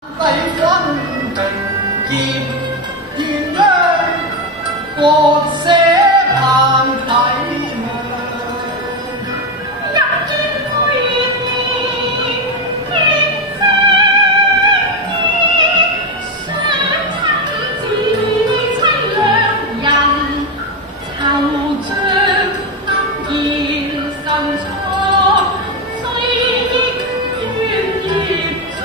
帝分明劍鴛鴦，割捨盼體諒。入見會面，傾聲意，相親自凄涼人，惆悵黯然神錯，歲月怨孽障。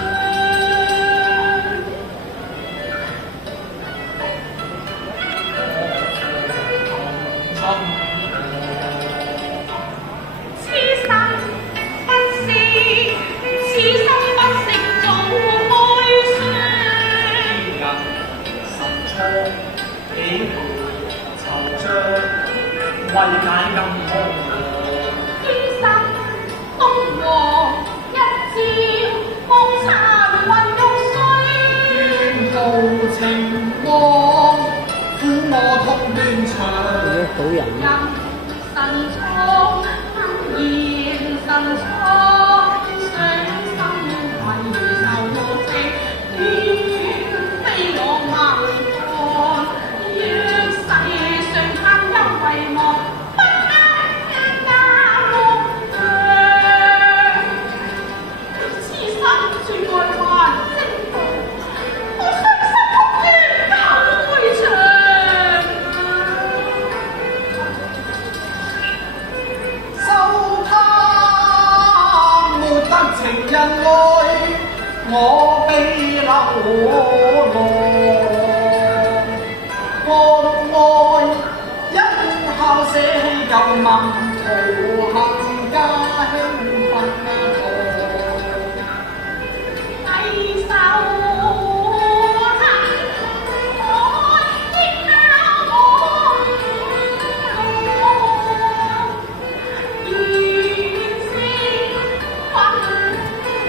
此生不是，此生不識做哀傷。人神錯，幾回惆悵，為解金空天生東和一朝，夢殘魂欲碎。願報情光，撫我痛斷腸。人神錯，黯然神錯，傷心為愁無情，斷非我盲看。若世上貪憂遺忘，不啱眼目像。此生處愛還精步，我傷心哭於舊會場。情人愛，我悲流浪。國愛因孝捨棄舊盟，圖幸家興奮低手恨愛，應教我願聲分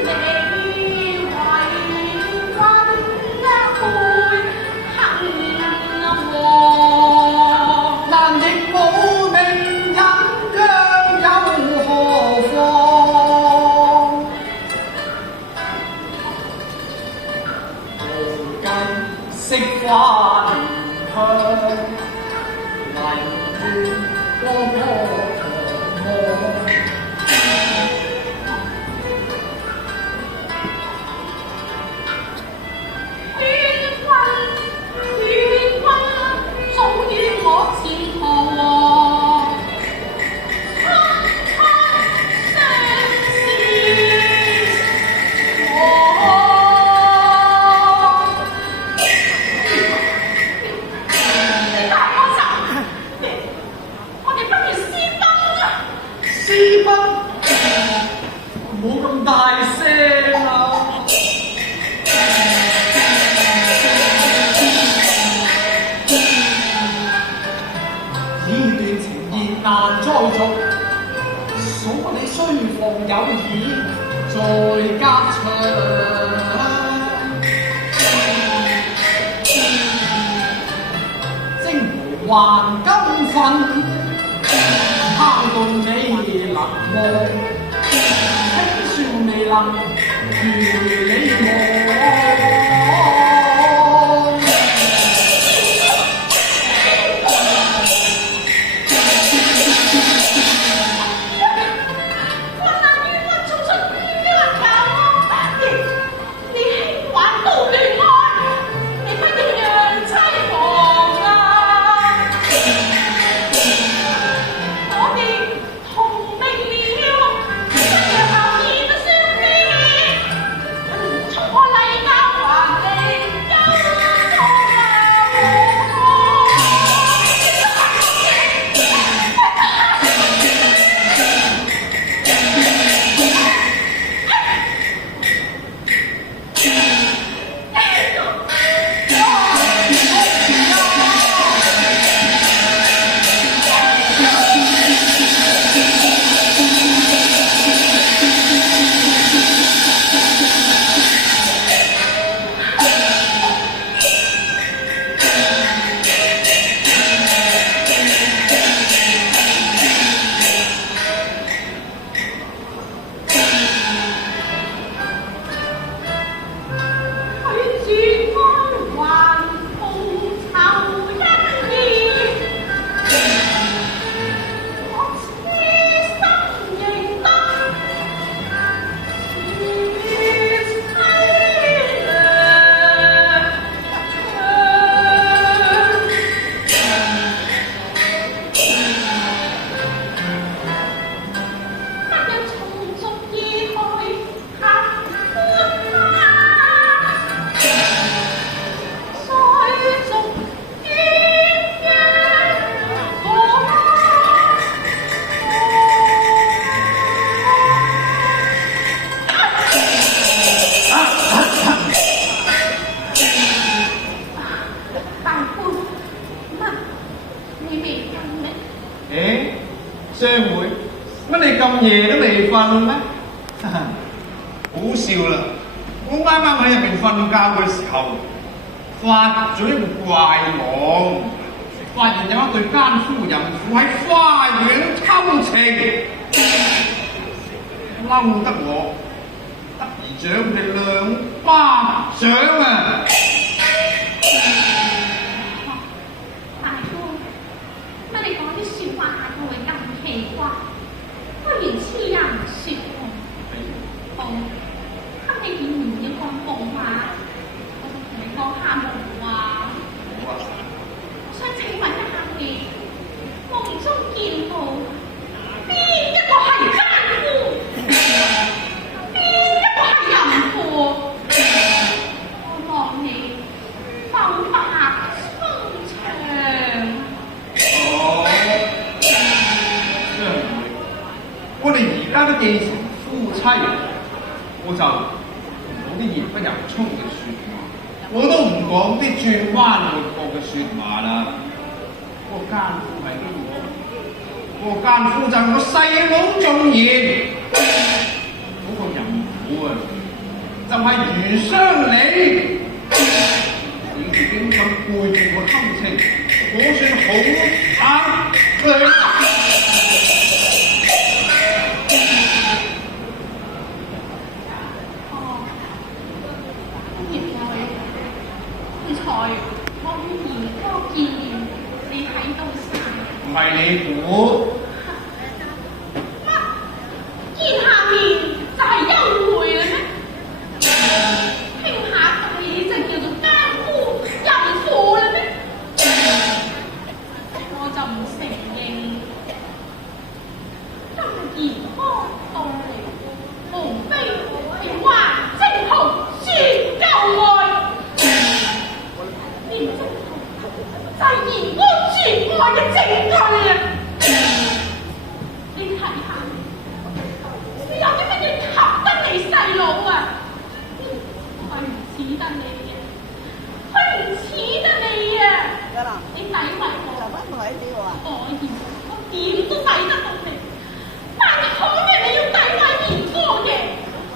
離，為君配幸禍。難亦無名隱疆有何妨？無計惜還鄉，泥斷波波長望。勸君早於我前途，蒼蒼相思你大我手，我哋不如私奔啊！私奔，冇咁大聲啊！呢段情意難再續，所你須防有意在隔牆。征無還金粉，拋動你能望，輕算未能如你望。我嚟㗎！咁夜都未瞓咩？好笑啦！我啱啱喺入邊瞓覺嘅時候，發咗一個怪夢，發現有一對奸夫淫婦喺花園偷情，嬲得我得而掌佢哋兩巴掌啊！大哥，乜你講啲説話會咁奇怪？不如痴人説夢。好，咁你見唔要講夢話，我就同你講下夢話。好啊！我想請問一下你，夢中見到邊一個係奸夫，邊一個係淫婦？我望你秀髮蒼長。哦，真係我哋而家都既成夫妻，我就講啲言不由衷嘅説話，我都唔講啲轉彎抹角嘅説話啦。嗰個奸夫係邊個？嗰個奸夫就係我細佬仲賢，嗰個淫婦啊，就係余湘梨。你已經咁背住我偷情，我算好慘啦！我與兒歌見面，你睇到晒。唔係你估，乜見下面就係幽會啦咩？傾下偈就叫做奸夫淫婦啦咩？我就唔承認。今日兒歌到嚟，無非係話正途説舊愛。就係言安絕愛嘅證據啊！你睇下，你有啲乜嘢合得你細佬啊？佢唔似得你嘅，佢唔似得你啊！你抵埋我，我點都抵得到你，但係可能你要抵埋言歌嘅，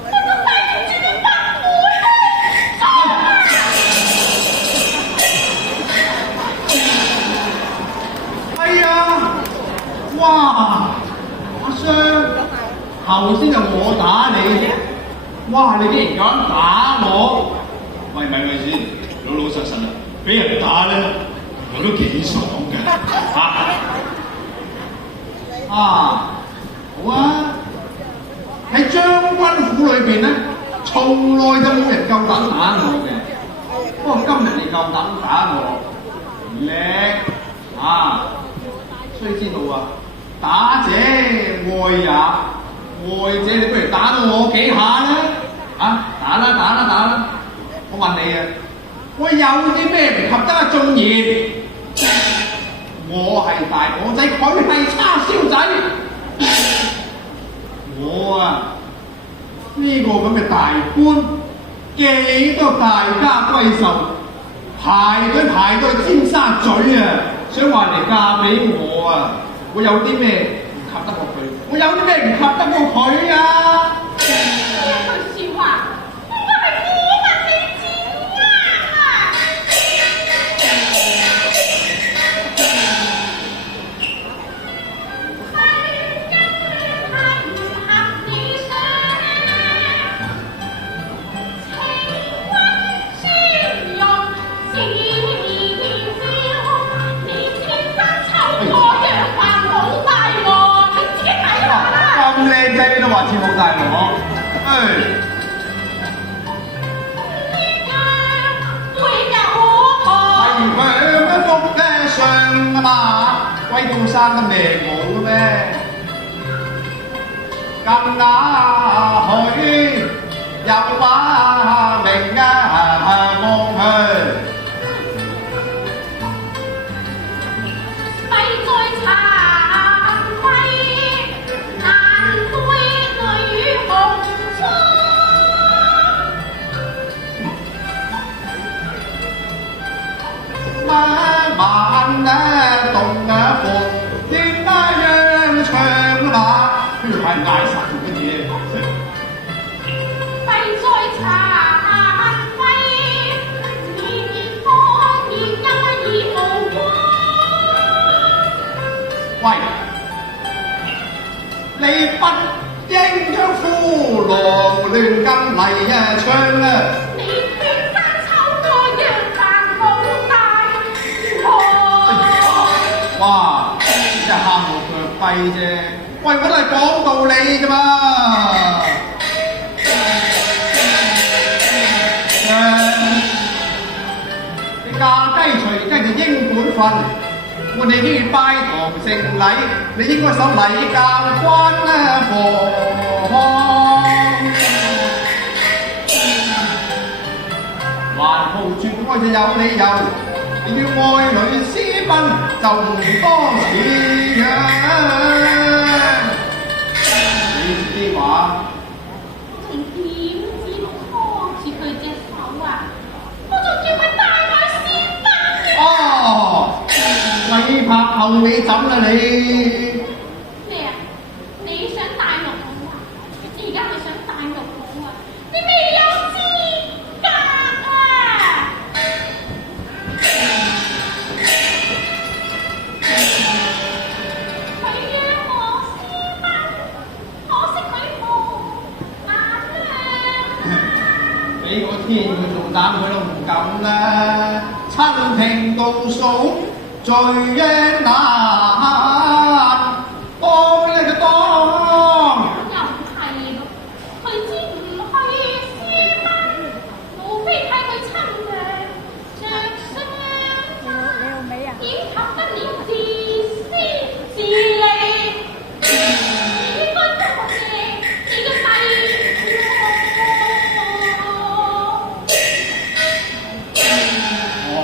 我就抵唔住你不滿啊！係啊！哇！阿雙，頭先就我打你，哇！你竟然敢打我？喂咪先，老老實實啊！俾人打咧，我都幾爽㗎嚇！好啊！喺將軍府裏邊咧，從來都冇人夠膽打我嘅。不過今日你夠膽打我，叻啊！須知道啊，打者愛也，愛者你不如打到我幾下啦！啊，打啦！我問你啊，我有啲咩唔及得阿仲賢？我係大婆仔，佢係叉燒仔。我啊，呢個咁嘅大官，幾多大家閨秀排隊尖沙咀啊！想話嚟嫁俾我啊！我有啲咩唔及得過佢？我有啲咩唔及得過佢啊？呢一句説話，應該係我問你至啱啊！咁靚仔你都話似冇大佬，係佢福嘅上啊嘛，鬼到生得命冇咩？咁那許有話明啊望去。晚咧動啊步，點解樣唱啊嘛？譬如係捱嚟啊唱啊！你天生抽個樣扮好大喎！哇！真係蝦我腳跛啫，喂，我都係講道理啫嘛。你嫁雞隨雞就應本分，我哋呢拜堂成禮，你應該守禮教關啊房。還抱住愛就有理由，你要愛女私奔就唔多似樣。你自己話。我情點知拖住佢隻手啊！我仲叫佢帶我先得。哦，鬼拍後尾枕啦你！咩啊？你想帶綠帽啊？而家你想帶綠帽啊？你未有資格啊！佢約我私奔，可惜佢冇眼亮。俾個天佢做膽佢都唔敢啦，親情倒數最難，當一就當。又唔係咯，佢知唔去私奔，無非睇佢親娘着相花，已及得了自私自利，應該多謝你嘅細哦，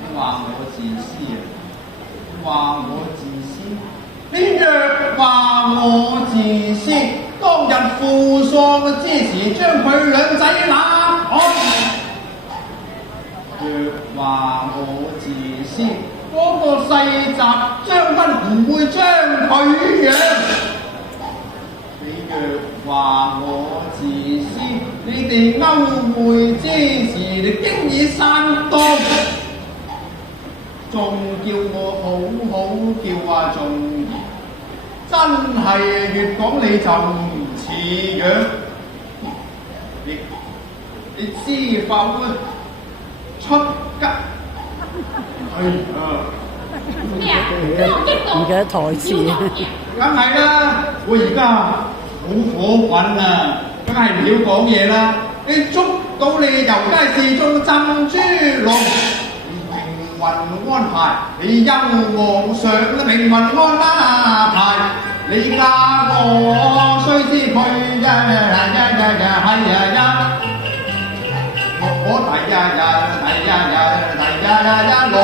你話我自私啊？話我自私？你若話我自私，當日父喪之時將佢兩仔攬開。若話我自私，嗰個世襲將軍唔會將佢養。你若話我自私，你哋勾會之時，你經已散當，仲叫我好好叫阿仲兒，真係越講你就唔似樣。你知否啊？出吉，哎呀！咩啊？我激動，唔記得台詞啊！梗係啦，我而家好火滾啊，梗係唔要講嘢啦。你捉到你遊街示眾浸豬籠，命運安排，你休皇上嘅命運安排，你嫁我須知佢我睇路。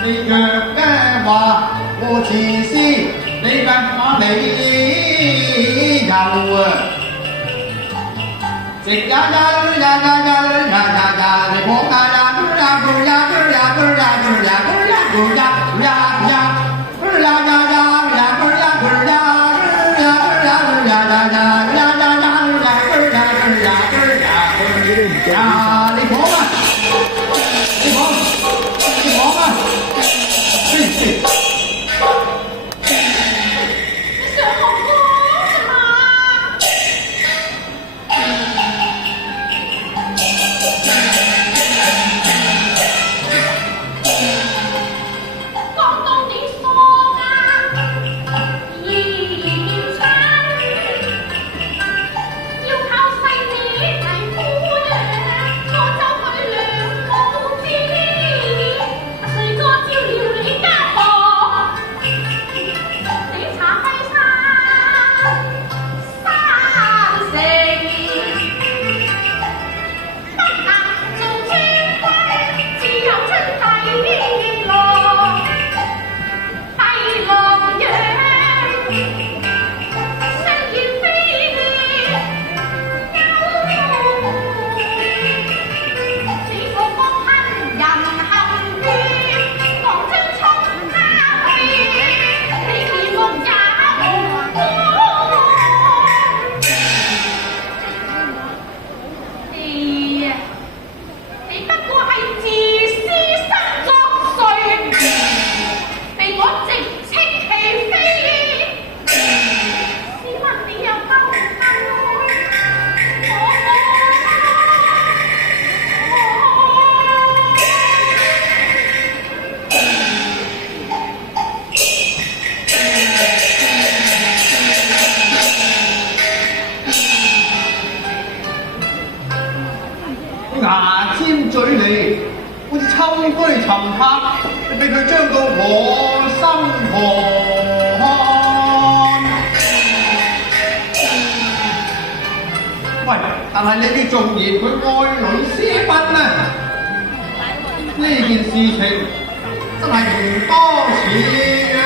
你若嘅話我自私，你嘅話你又啊，直你講啊！牙尖嘴利，好似秋居尋客，你俾佢將到我心寒。喂，但係你嘅仲嫌佢愛女私奔啊！呢件事情真係唔多似啊！